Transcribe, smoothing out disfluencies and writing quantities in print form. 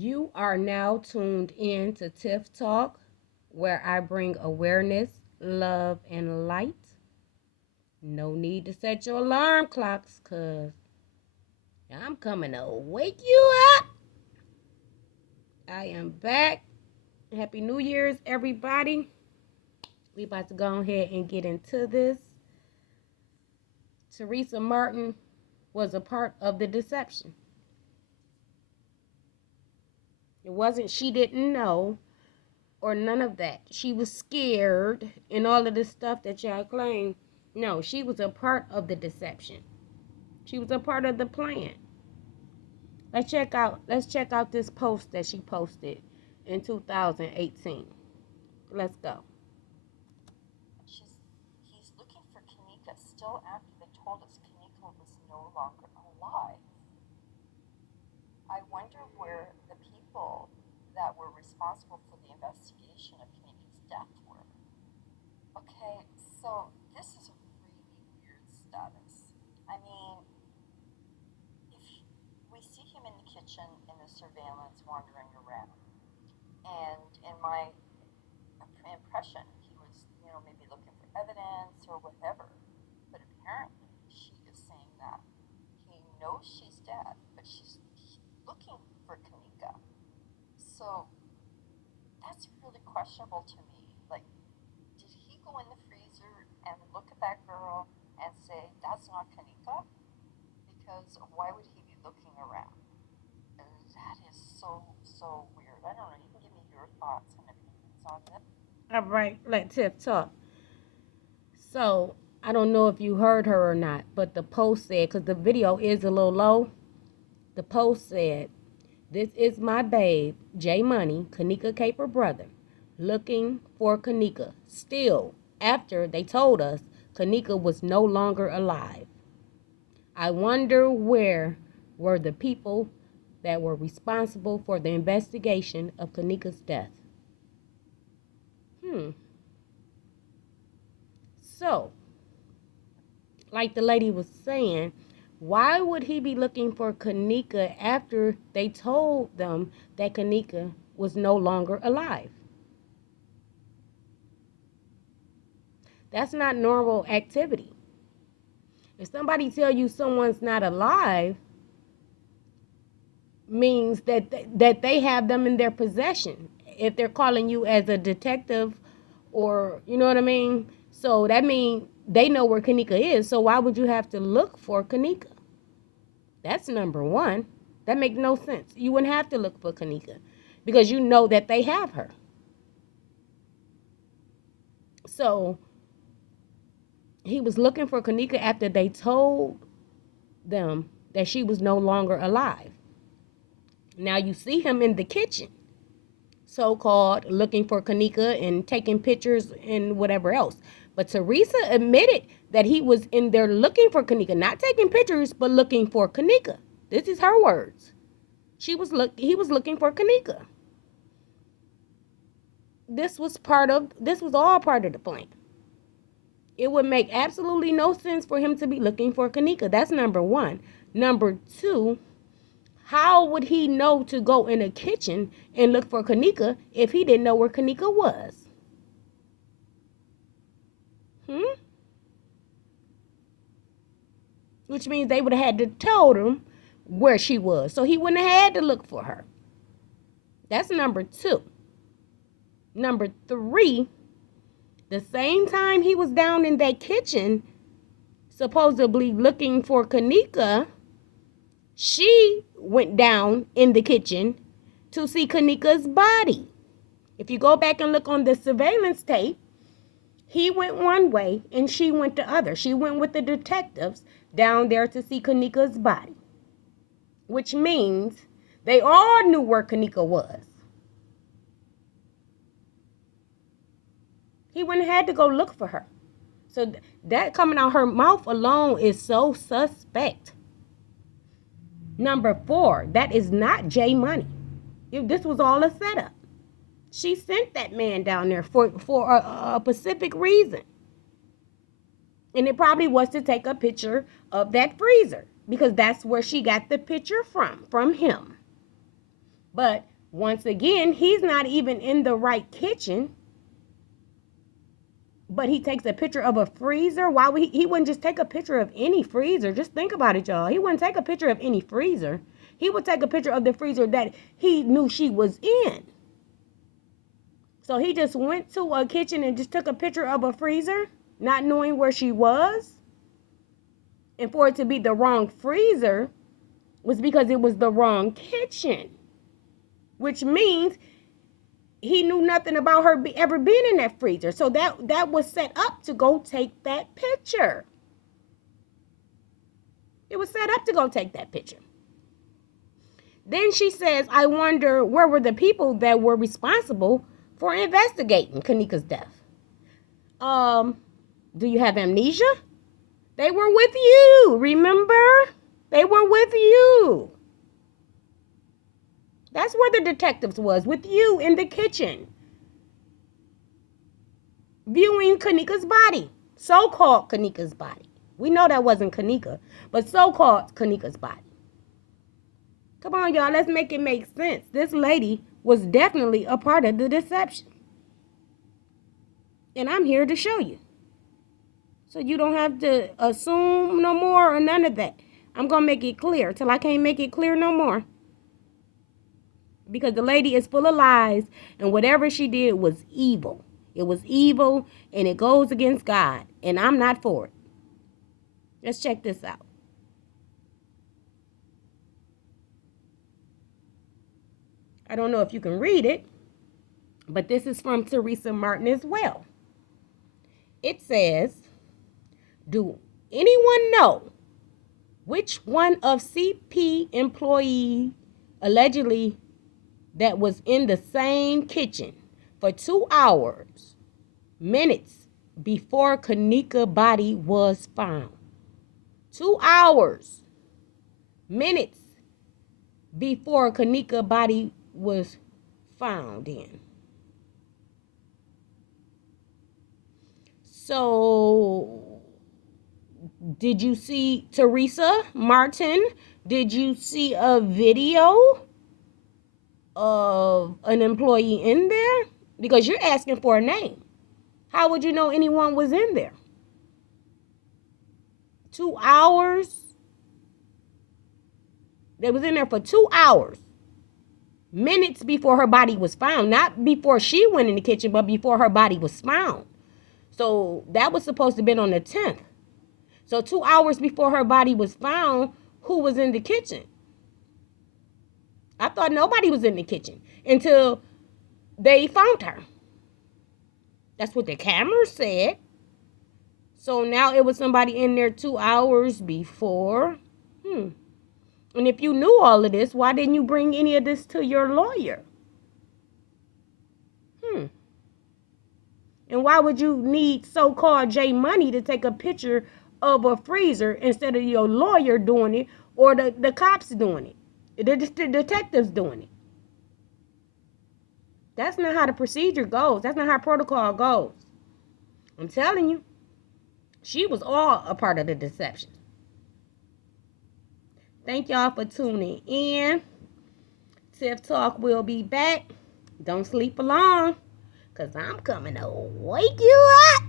You are now tuned in to Tiff Talk, where I bring awareness, love, and light. No need to set your alarm clocks, because I'm coming to wake you up. I am back. Happy New Year's, everybody. We about to go ahead and get into this. Teresa Martin was a part of the deception. It wasn't she didn't know or none of that. She was scared and all of this stuff that y'all claim. No, she was a part of the deception. She was a part of the plan. Let's check out this post that she posted in 2018. Let's go. He's looking for Kanika still after they told us Kanika was no longer alive. I wonder where the people that were responsible for the investigation of Kanika's death were. Okay, so this is a really weird status. I mean, if we see him in the kitchen in the surveillance wandering around, and in my impression, he was, maybe looking for evidence or whatever. But apparently, she is saying that he knows she's dead, but she's looking for Kanika. So that's really questionable to me. Like, did he go in the freezer and look at that girl and say, that's not Kanika? Because why would he be looking around? That is so weird. I don't know. You can give me your thoughts and opinions on it. All right, let Tiff talk. So, I don't know if you heard her or not, but the post said, because the video is a little low, the post said, "This is my babe, J Money, Kanika Caper brother, looking for Kanika. Still, after they told us Kanika was no longer alive. I wonder where were the people that were responsible for the investigation of Kanika's death." So, like the lady was saying, why would he be looking for Kanika after they told them that Kanika was no longer alive? That's not normal activity. If somebody tell you someone's not alive, means that they have them in their possession. If they're calling you as a detective, or you know what I mean, so that means they know where Kanika is. So why would you have to look for Kanika? That's number one. That makes no sense. You wouldn't have to look for Kanika because you know that they have her. So he was looking for Kanika after they told them that she was no longer alive. Now you see him in the kitchen, so-called looking for Kanika and taking pictures and whatever else. But Teresa admitted that he was in there looking for Kanika, not taking pictures, but looking for Kanika. This is her words. He was looking for Kanika. This was all part of the plan. It would make absolutely no sense for him to be looking for Kanika. That's number one. Number two, how would he know to go in a kitchen and look for Kanika if he didn't know where Kanika was? Which means they would have had to told him where she was. So he wouldn't have had to look for her. That's number two. Number three, the same time he was down in that kitchen, supposedly looking for Kanika, she went down in the kitchen to see Kanika's body. If you go back and look on the surveillance tape, he went one way and she went the other. She went with the detectives down there to see Kanika's body, which means they all knew where Kanika was. He wouldn't have had to go look for her. So that coming out her mouth alone is so suspect. Number four, that is not J Money. This was all a setup. She sent that man down there for a specific reason. And it probably was to take a picture of that freezer, because that's where she got the picture from him. But once again, he's not even in the right kitchen. But he takes a picture of a freezer. Why would he wouldn't just take a picture of any freezer? Just think about it, y'all. He wouldn't take a picture of any freezer. He would take a picture of the freezer that he knew she was in. So he just went to a kitchen and just took a picture of a freezer, not knowing where she was. And for it to be the wrong freezer was because it was the wrong kitchen, which means he knew nothing about her ever being in that freezer. So that was set up to go take that picture. It was set up to go take that picture. Then she says, I wonder where were the people that were responsible for investigating Kanika's death? Do you have amnesia? They were with you, remember? They were with you. That's where the detectives was, with you in the kitchen. Viewing Kanika's body. So-called Kanika's body. We know that wasn't Kanika, but so-called Kanika's body. Come on, y'all, let's make it make sense. This lady was definitely a part of the deception. And I'm here to show you. So you don't have to assume no more or none of that. I'm going to make it clear till I can't make it clear no more. Because the lady is full of lies, and whatever she did was evil. It was evil, and it goes against God, and I'm not for it. Let's check this out. I don't know if you can read it, but this is from Teresa Martin as well. It says, do anyone know which one of CP employees allegedly that was in the same kitchen for 2 hours, minutes before Kanika's body was found? 2 hours, minutes before Kanika's body was found in. So, did you see Teresa Martin? Did you see a video of an employee in there? Because you're asking for a name. How would you know anyone was in there? 2 hours. They was in there for 2 hours. Minutes before her body was found. Not before she went in the kitchen, but before her body was found. So that was supposed to have been on the 10th. So 2 hours before her body was found, who was in the kitchen? I thought nobody was in the kitchen until they found her. That's what the camera said. So now it was somebody in there 2 hours before. And if you knew all of this, why didn't you bring any of this to your lawyer? And why would you need so-called J Money to take a picture of a freezer instead of your lawyer doing it or the cops doing it? The detectives doing it. That's not how the procedure goes. That's not how protocol goes. I'm telling you, she was all a part of the deception. Thank y'all for tuning in. Tiff Talk will be back. Don't sleep along, because I'm coming to wake you up.